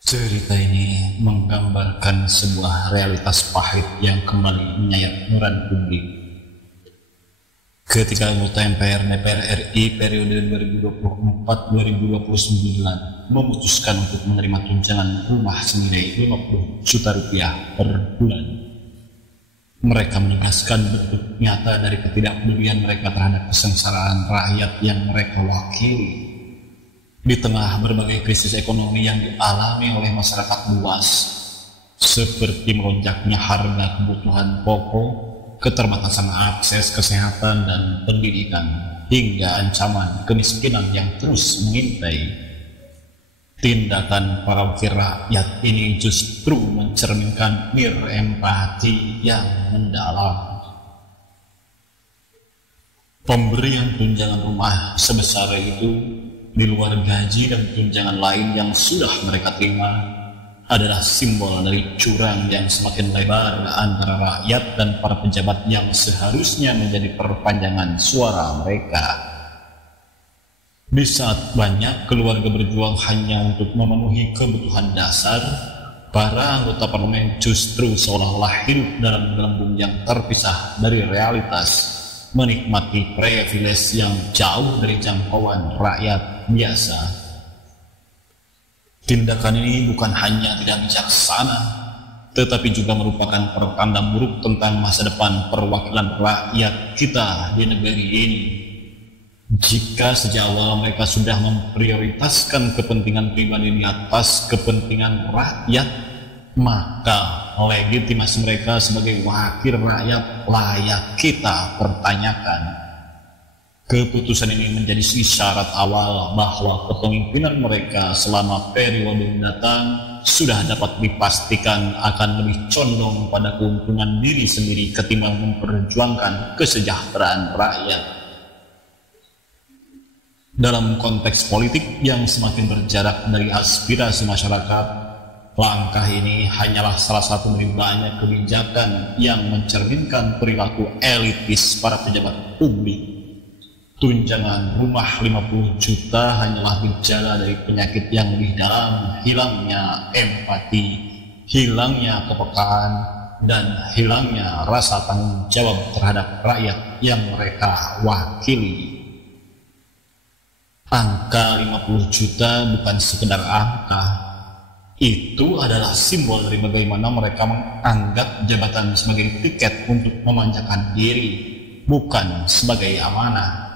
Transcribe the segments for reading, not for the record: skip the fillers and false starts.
Cerita ini menggambarkan sebuah realitas pahit yang kembali menyayat nurani publik. Ketika anggota DPR RI periode 2024-2029 memutuskan untuk menerima tunjangan rumah senilai 50 juta rupiah per bulan, mereka menegaskan bentuk nyata dari ketidakpedulian mereka terhadap kesengsaraan rakyat yang mereka wakili. Di tengah berbagai krisis ekonomi yang dialami oleh masyarakat luas, seperti melonjaknya harga kebutuhan pokok, keterbatasan akses kesehatan dan pendidikan, hingga ancaman kemiskinan yang terus mengintai, tindakan para wakil rakyat ini justru mencerminkan empati yang mendalam. Pemberian tunjangan rumah sebesar itu di luar gaji dan tunjangan lain yang sudah mereka terima adalah simbol dari jurang yang semakin lebar antara rakyat dan para pejabat yang seharusnya menjadi perpanjangan suara mereka. Di saat banyak keluarga berjuang hanya untuk memenuhi kebutuhan dasar, para anggota parlemen justru seolah-olah hidup dalam gelembung yang terpisah dari realitas, menikmati privilege yang jauh dari jangkauan rakyat biasa. Tindakan ini bukan hanya tidak bijaksana, tetapi juga merupakan pertanda buruk tentang masa depan perwakilan rakyat kita di negeri ini. Jika sejak awal mereka sudah memprioritaskan kepentingan pribadi di atas kepentingan rakyat, maka legitimasi mereka sebagai wakil rakyat layak kita pertanyakan. Keputusan ini menjadi isyarat awal bahwa kepemimpinan mereka selama periode mendatang sudah dapat dipastikan akan lebih condong pada keuntungan diri sendiri ketimbang memperjuangkan kesejahteraan rakyat. Dalam konteks politik yang semakin berjarak dari aspirasi masyarakat, langkah ini hanyalah salah satu dari banyak kebijakan yang mencerminkan perilaku elitis para pejabat publik. Tunjangan rumah 50 juta hanyalah gejala dari penyakit yang lebih dalam, hilangnya empati, hilangnya kepekaan, dan hilangnya rasa tanggung jawab terhadap rakyat yang mereka wakili. Angka 50 juta bukan sekedar angka. Itu adalah simbol dari bagaimana mereka menganggap jabatan sebagai tiket untuk memanjakan diri, bukan sebagai amanah.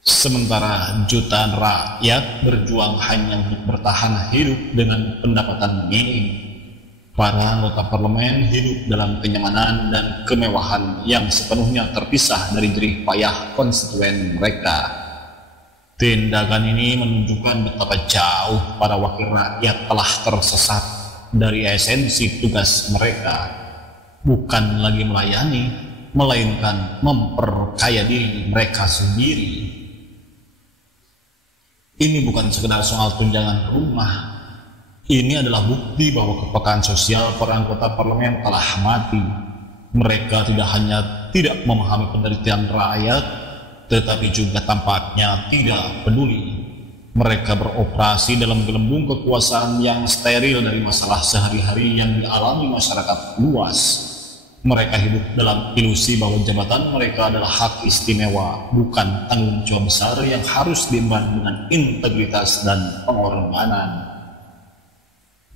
Sementara jutaan rakyat berjuang hanya untuk bertahan hidup dengan pendapatan minim, para anggota parlemen hidup dalam kenyamanan dan kemewahan yang sepenuhnya terpisah dari jerih payah konstituen mereka. Tindakan ini menunjukkan betapa jauh para wakil rakyat telah tersesat dari esensi tugas mereka, bukan lagi melayani, melainkan memperkaya diri mereka sendiri. Ini bukan sekedar soal tunjangan rumah. Ini adalah bukti bahwa kepekaan sosial para anggota parlemen telah mati. Mereka tidak hanya tidak memahami penderitaan rakyat, tetapi juga tampaknya tidak peduli. Mereka beroperasi dalam gelembung kekuasaan yang steril dari masalah sehari-hari yang dialami masyarakat luas. Mereka hidup dalam ilusi bahwa jabatan mereka adalah hak istimewa, bukan tanggung jawab besar yang harus diemban dengan integritas dan pengorbanan.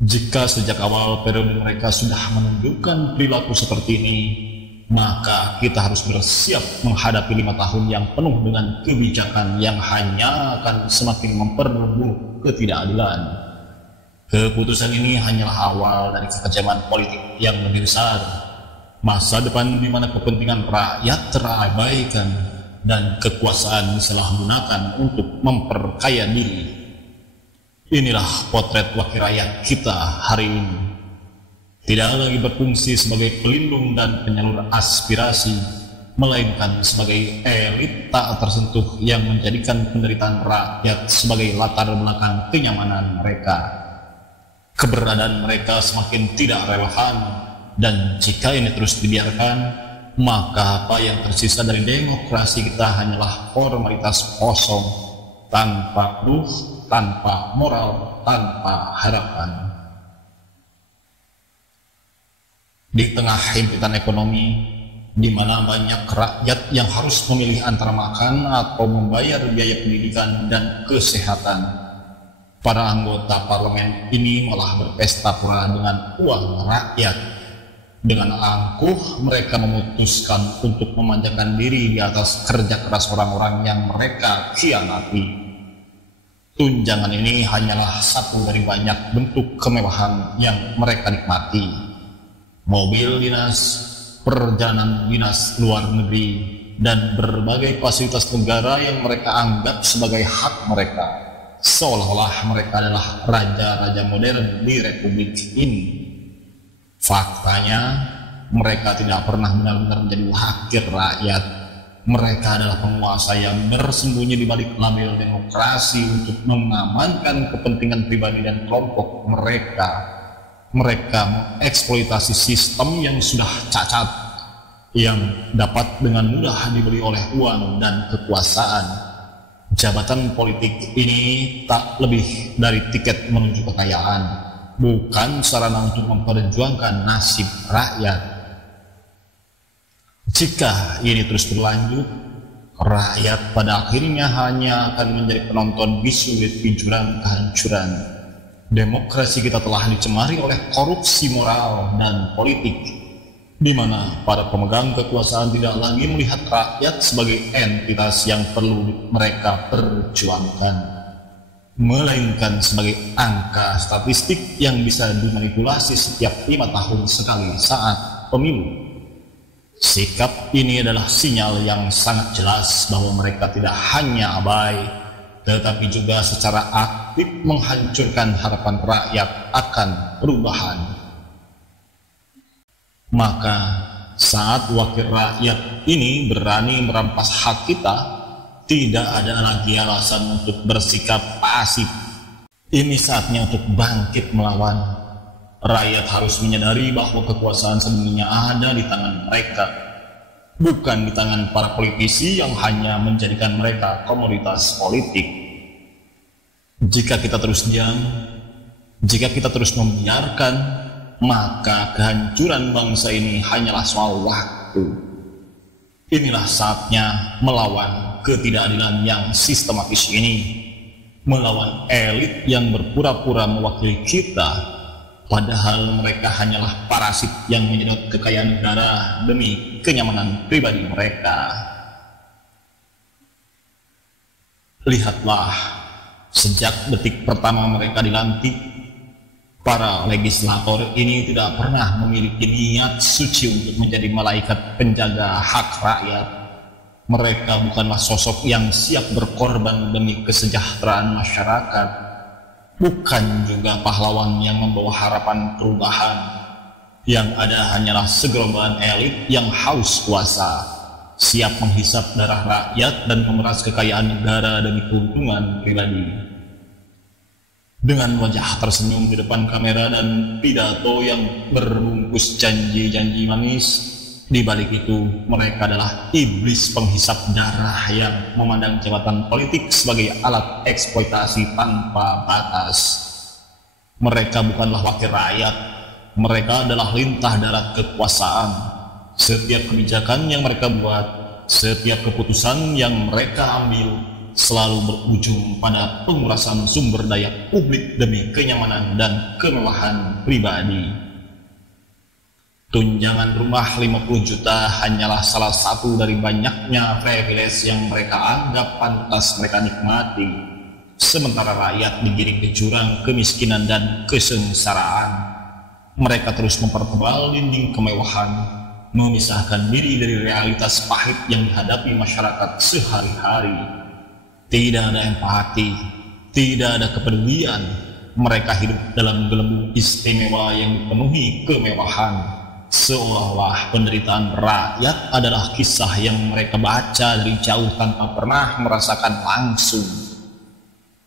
Jika sejak awal periode mereka sudah menunjukkan perilaku seperti ini, maka kita harus bersiap menghadapi 5 tahun yang penuh dengan kebijakan yang hanya akan semakin memperburuk ketidakadilan. Keputusan ini hanyalah awal dari kekejaman politik yang lebih besar. Masa depan di mana kepentingan rakyat terabaikan dan kekuasaan disalahgunakan untuk memperkaya diri. Inilah potret wakil rakyat kita hari ini. Tidak lagi berfungsi sebagai pelindung dan penyalur aspirasi, melainkan sebagai elit tak tersentuh yang menjadikan penderitaan rakyat sebagai latar belakang kenyamanan mereka. Keberadaan mereka semakin tidak relevan. Dan jika ini terus dibiarkan, maka apa yang tersisa dari demokrasi kita hanyalah formalitas kosong, tanpa proof, tanpa moral, tanpa harapan. Di tengah himpitan ekonomi, di mana banyak rakyat yang harus memilih antara makan atau membayar biaya pendidikan dan kesehatan, para anggota parlemen ini malah berpesta pura dengan uang rakyat. Dengan angkuh mereka memutuskan untuk memanjakan diri di atas kerja keras orang-orang yang mereka khianati. Tunjangan ini hanyalah satu dari banyak bentuk kemewahan yang mereka nikmati. Mobil dinas, perjalanan dinas luar negeri, dan berbagai fasilitas negara yang mereka anggap sebagai hak mereka, seolah-olah mereka adalah raja-raja modern di republik ini. Faktanya, mereka tidak pernah benar-benar menjadi wakil rakyat. Mereka adalah penguasa yang bersembunyi di balik label demokrasi untuk mengamankan kepentingan pribadi dan kelompok mereka. Mereka mengeksploitasi sistem yang sudah cacat, yang dapat dengan mudah dibeli oleh uang dan kekuasaan. Jabatan politik ini tak lebih dari tiket menuju kekayaan, bukan sarana untuk memperjuangkan nasib rakyat. Jika ini terus berlanjut, rakyat pada akhirnya hanya akan menjadi penonton bisu di jurang kehancuran. Demokrasi kita telah dicemari oleh korupsi moral dan politik, di mana para pemegang kekuasaan tidak lagi melihat rakyat sebagai entitas yang perlu mereka perjuangkan, melainkan sebagai angka statistik yang bisa dimanipulasi setiap 5 tahun sekali saat pemilu. Sikap ini adalah sinyal yang sangat jelas bahwa mereka tidak hanya abai, tetapi juga secara aktif menghancurkan harapan rakyat akan perubahan. Maka saat wakil rakyat ini berani merampas hak kita, tidak ada lagi alasan untuk bersikap pasif. Ini saatnya untuk bangkit melawan. Rakyat harus menyadari bahwa kekuasaan sebenarnya ada di tangan mereka, bukan di tangan para politisi yang hanya menjadikan mereka komoditas politik. Jika kita terus diam, jika kita terus membiarkan, maka kehancuran bangsa ini hanyalah soal waktu. Inilah saatnya melawan ketidakadilan yang sistematis ini, melawan elit yang berpura-pura mewakili kita, padahal mereka hanyalah parasit yang menyedot kekayaan negara demi kenyamanan pribadi mereka. Lihatlah, sejak detik pertama mereka dilantik, para legislator ini tidak pernah memiliki niat suci untuk menjadi malaikat penjaga hak rakyat. Mereka bukanlah sosok yang siap berkorban demi kesejahteraan masyarakat, bukan juga pahlawan yang membawa harapan perubahan. Yang ada hanyalah segerombolan elit yang haus kuasa, siap menghisap darah rakyat dan memeras kekayaan negara demi keuntungan pribadi. Dengan wajah tersenyum di depan kamera dan pidato yang berbungkus janji-janji manis, di balik itu mereka adalah iblis penghisap darah yang memandang jabatan politik sebagai alat eksploitasi tanpa batas. Mereka bukanlah wakil rakyat, mereka adalah lintah darat kekuasaan. Setiap kebijakan yang mereka buat, setiap keputusan yang mereka ambil selalu berujung pada pengurasan sumber daya publik demi kenyamanan dan kemewahan pribadi. Tunjangan rumah 50 juta hanyalah salah satu dari banyaknya privilege yang mereka anggap pantas mereka nikmati, sementara rakyat digiring ke jurang kemiskinan dan kesengsaraan. Mereka terus mempertebal dinding kemewahan, memisahkan diri dari realitas pahit yang dihadapi masyarakat sehari-hari. Tidak ada empati, tidak ada kepedulian. Mereka hidup dalam gelembung istimewa yang dipenuhi kemewahan, seolah-olah penderitaan rakyat adalah kisah yang mereka baca dari jauh tanpa pernah merasakan langsung.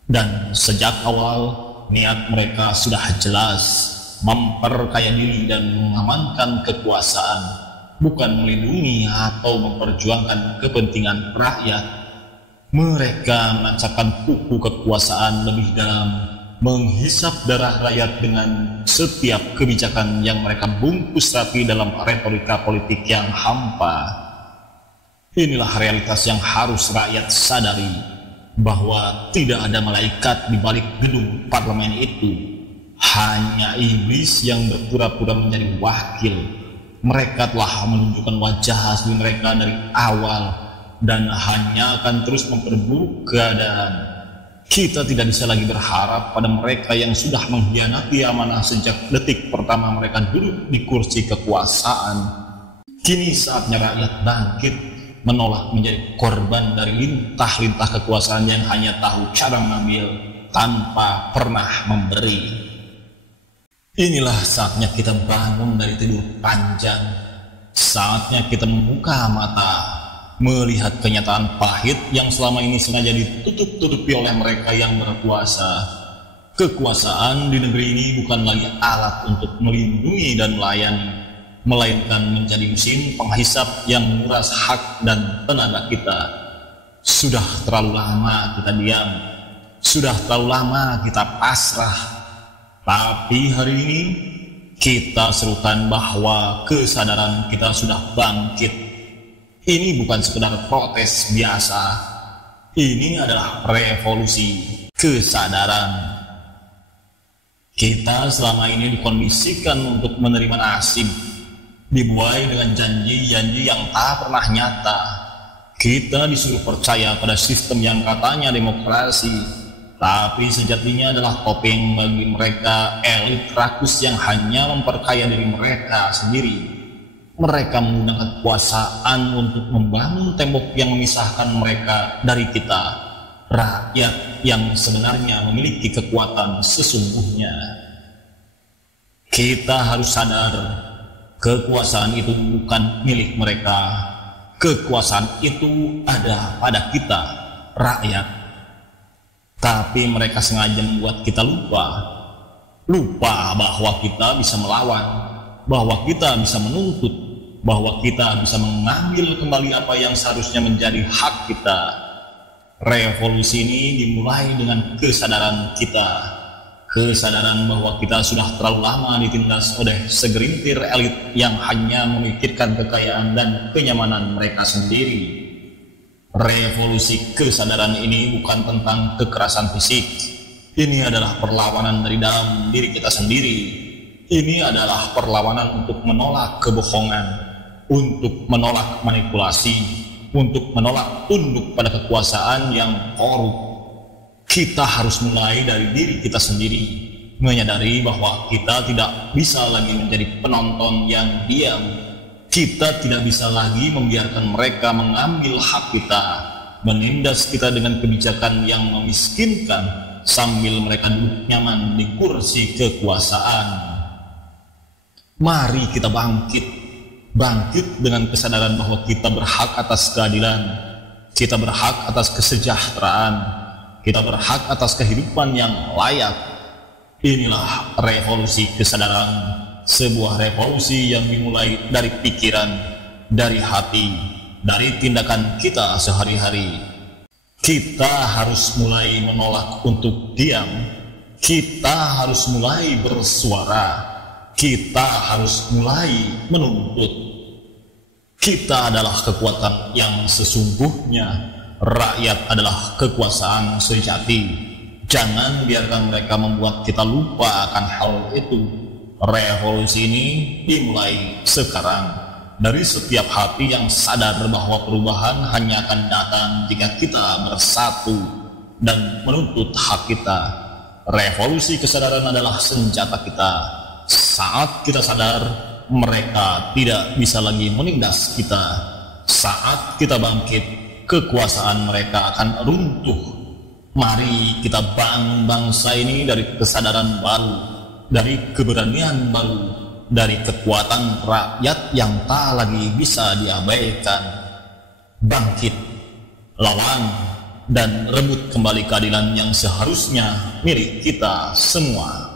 Dan sejak awal, niat mereka sudah jelas, memperkaya diri dan mengamankan kekuasaan, bukan melindungi atau memperjuangkan kepentingan rakyat. Mereka menancapkan kuku kekuasaan lebih dalam, menghisap darah rakyat dengan setiap kebijakan yang mereka bungkus rapi dalam retorika politik yang hampa. Inilah realitas yang harus rakyat sadari, bahwa tidak ada malaikat di balik gedung parlemen itu. Hanya iblis yang berpura-pura menjadi wakil. Mereka telah menunjukkan wajah asli mereka dari awal dan hanya akan terus memperburuk keadaan. Kita tidak bisa lagi berharap pada mereka yang sudah mengkhianati amanah sejak detik pertama mereka duduk di kursi kekuasaan. Kini saatnya rakyat bangkit, menolak menjadi korban dari lintah-lintah kekuasaan yang hanya tahu cara mengambil tanpa pernah memberi. Inilah saatnya kita bangun dari tidur panjang. Saatnya kita membuka mata, melihat kenyataan pahit yang selama ini sengaja ditutup-tutupi oleh mereka yang berkuasa. Kekuasaan di negeri ini bukan lagi alat untuk melindungi dan melayani, melainkan menjadi mesin penghisap yang menguras hak dan tenaga kita. Sudah terlalu lama kita diam, sudah terlalu lama kita pasrah. Tapi hari ini kita serukan bahwa kesadaran kita sudah bangkit. Ini bukan sekedar protes biasa, ini adalah revolusi kesadaran. Kita selama ini dikondisikan untuk menerima nasib, dibuai dengan janji-janji yang tak pernah nyata. Kita disuruh percaya pada sistem yang katanya demokrasi, tapi sejatinya adalah topeng bagi mereka elit rakus yang hanya memperkaya diri mereka sendiri. Mereka menggunakan kekuasaan untuk membangun tembok yang memisahkan mereka dari kita, rakyat yang sebenarnya memiliki kekuatan sesungguhnya. Kita harus sadar, kekuasaan itu bukan milik mereka. Kekuasaan itu ada pada kita, rakyat. Tapi mereka sengaja membuat kita lupa bahwa kita bisa melawan, bahwa kita bisa menuntut, bahwa kita bisa mengambil kembali apa yang seharusnya menjadi hak kita. Revolusi ini dimulai dengan kesadaran kita, kesadaran bahwa kita sudah terlalu lama ditindas oleh segelintir elit yang hanya memikirkan kekayaan dan kenyamanan mereka sendiri. Revolusi kesadaran ini bukan tentang kekerasan fisik. Ini adalah perlawanan dari dalam diri kita sendiri. Ini adalah perlawanan untuk menolak kebohongan, untuk menolak manipulasi, untuk menolak tunduk pada kekuasaan yang korup. Kita harus mulai dari diri kita sendiri, menyadari bahwa kita tidak bisa lagi menjadi penonton yang diam. Kita tidak bisa lagi membiarkan mereka mengambil hak kita, menindas kita dengan kebijakan yang memiskinkan sambil mereka duduk nyaman di kursi kekuasaan. Mari kita bangkit dengan kesadaran bahwa kita berhak atas keadilan, kita berhak atas kesejahteraan, kita berhak atas kehidupan yang layak. Inilah revolusi kesadaran, sebuah revolusi yang dimulai dari pikiran, dari hati, dari tindakan kita sehari-hari. Kita harus mulai menolak untuk diam, kita harus mulai bersuara, kita harus mulai menuntut. Kita adalah kekuatan yang sesungguhnya, rakyat adalah kekuasaan sejati. Jangan biarkan mereka membuat kita lupa akan hal itu. Revolusi ini dimulai sekarang, dari setiap hati yang sadar bahwa perubahan hanya akan datang jika kita bersatu dan menuntut hak kita. Revolusi kesadaran adalah senjata kita. Saat kita sadar, mereka tidak bisa lagi menindas kita. Saat kita bangkit, kekuasaan mereka akan runtuh. Mari kita bangun bangsa ini dari kesadaran baru, dari keberanian baru, dari kekuatan rakyat yang tak lagi bisa diabaikan. Bangkit, lawan, dan rebut kembali keadilan yang seharusnya milik kita semua.